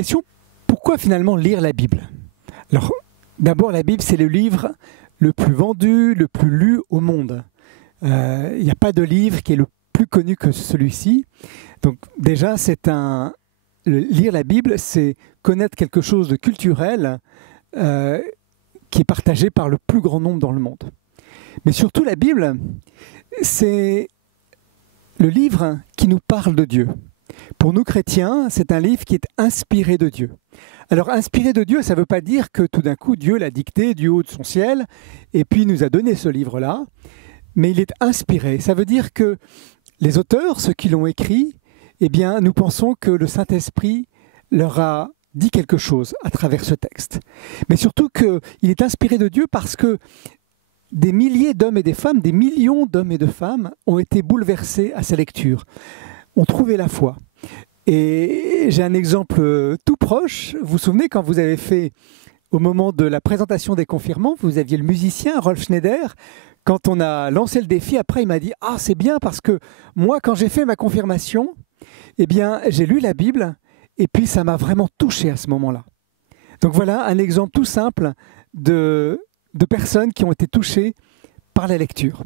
question, pourquoi finalement lire la Bible? Alors, d'abord, la Bible, c'est le livre le plus vendu, le plus lu au monde. Il n'y a pas de livre qui est le plus connu que celui-ci. Donc déjà, lire la Bible, c'est connaître quelque chose de culturel qui est partagé par le plus grand nombre dans le monde. Mais surtout, la Bible, c'est le livre qui nous parle de Dieu. Pour nous chrétiens, c'est un livre qui est inspiré de Dieu. Alors, inspiré de Dieu, ça ne veut pas dire que tout d'un coup, Dieu l'a dicté du haut de son ciel et puis nous a donné ce livre-là, mais il est inspiré. Ça veut dire que les auteurs, ceux qui l'ont écrit, eh bien, nous pensons que le Saint-Esprit leur a dit quelque chose à travers ce texte. Mais surtout qu'il est inspiré de Dieu parce que des milliers d'hommes et des femmes, des millions d'hommes et de femmes ont été bouleversés à sa lecture, ont trouvé la foi. Et j'ai un exemple tout proche. Vous vous souvenez quand vous avez fait, au moment de la présentation des confirmants, vous aviez le musicien Rolf Schneider. Quand on a lancé le défi, après il m'a dit « Ah, c'est bien parce que moi, quand j'ai fait ma confirmation, eh bien, j'ai lu la Bible et puis ça m'a vraiment touché à ce moment-là. » Donc voilà un exemple tout simple de personnes qui ont été touchées par la lecture.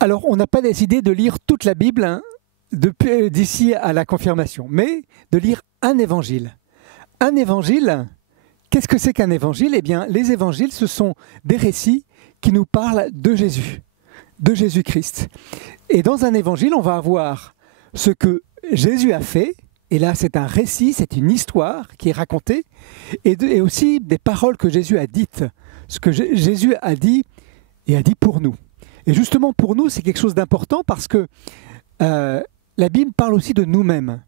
Alors, on n'a pas décidé de lire toute la Bible d'ici à la confirmation, mais de lire un évangile. Un évangile, qu'est-ce que c'est qu'un évangile? Eh bien, les évangiles, ce sont des récits qui nous parlent de Jésus, de Jésus-Christ. Et dans un évangile, on va avoir ce que Jésus a fait, et là c'est un récit, c'est une histoire qui est racontée, et aussi des paroles que Jésus a dites, ce que Jésus a dit et a dit pour nous. Et justement pour nous, c'est quelque chose d'important parce que la Bible parle aussi de nous-mêmes.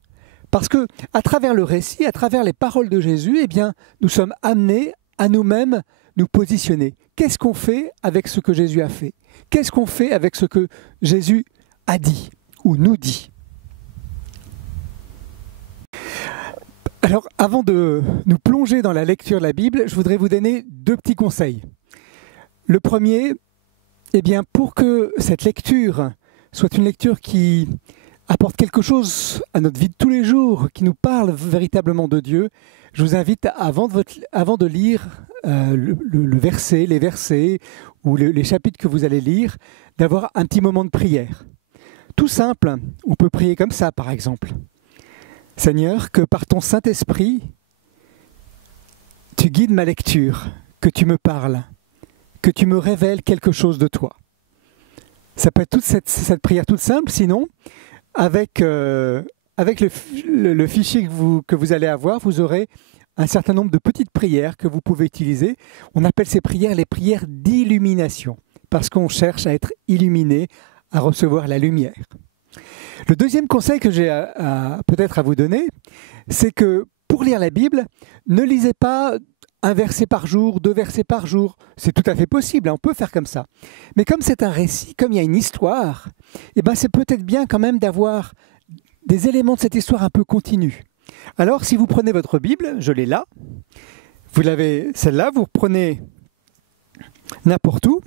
Parce que à travers le récit, à travers les paroles de Jésus, eh bien, nous sommes amenés à nous-mêmes nous positionner. Qu'est-ce qu'on fait avec ce que Jésus a fait? Qu'est-ce qu'on fait avec ce que Jésus a dit ou nous dit? Alors, avant de nous plonger dans la lecture de la Bible, je voudrais vous donner deux petits conseils. Le premier, eh bien, pour que cette lecture soit une lecture qui apporte quelque chose à notre vie de tous les jours, qui nous parle véritablement de Dieu, je vous invite, avant de lire le verset, les versets ou les chapitres que vous allez lire, d'avoir un petit moment de prière. Tout simple, on peut prier comme ça, par exemple. Seigneur, que par ton Saint-Esprit, tu guides ma lecture, que tu me parles, que tu me révèles quelque chose de toi. Ça peut être toute cette prière toute simple, sinon, avec le fichier que vous allez avoir, vous aurez un certain nombre de petites prières que vous pouvez utiliser. On appelle ces prières les prières d'illumination, parce qu'on cherche à être illuminé, à recevoir la lumière. Le deuxième conseil que j'ai peut-être à vous donner, c'est que pour lire la Bible, ne lisez pas un verset par jour, 2 versets par jour. C'est tout à fait possible, on peut faire comme ça. Mais comme c'est un récit, comme il y a une histoire, eh ben c'est peut-être bien quand même d'avoir des éléments de cette histoire un peu continue. Alors, si vous prenez votre Bible, je l'ai là, vous l'avez celle-là, vous prenez n'importe où.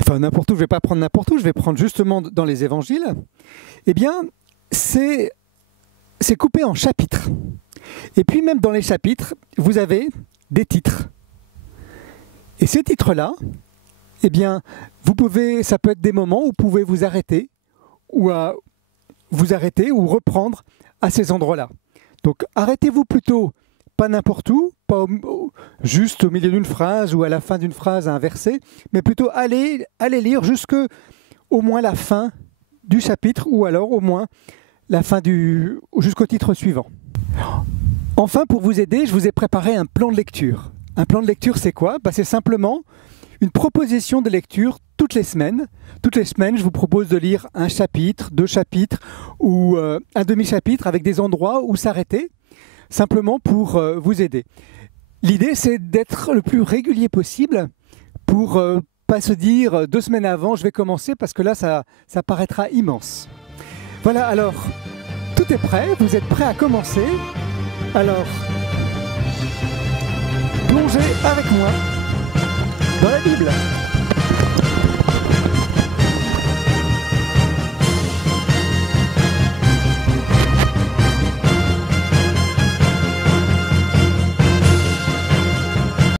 Enfin, n'importe où, je ne vais pas prendre n'importe où, je vais prendre justement dans les évangiles. Eh bien, c'est coupé en chapitres. Et puis même dans les chapitres, vous avez des titres. Et ces titres-là, eh bien, ça peut être des moments où vous pouvez vous arrêter ou reprendre à ces endroits-là. Donc arrêtez-vous plutôt, pas n'importe où, pas juste au milieu d'une phrase ou à la fin d'une phrase un verset, mais plutôt allez lire jusqu'au moins la fin du chapitre ou alors au moins la fin jusqu'au titre suivant. Enfin, pour vous aider, je vous ai préparé un plan de lecture. Un plan de lecture, c'est quoi? C'est simplement une proposition de lecture toutes les semaines. Toutes les semaines, je vous propose de lire un chapitre, 2 chapitres ou un demi-chapitre avec des endroits où s'arrêter, simplement pour vous aider. L'idée, c'est d'être le plus régulier possible pour pas se dire 2 semaines avant, je vais commencer, parce que là, ça paraîtra immense. Voilà, alors, tout est prêt, vous êtes prêts à commencer. Alors, plongez avec moi dans la Bible.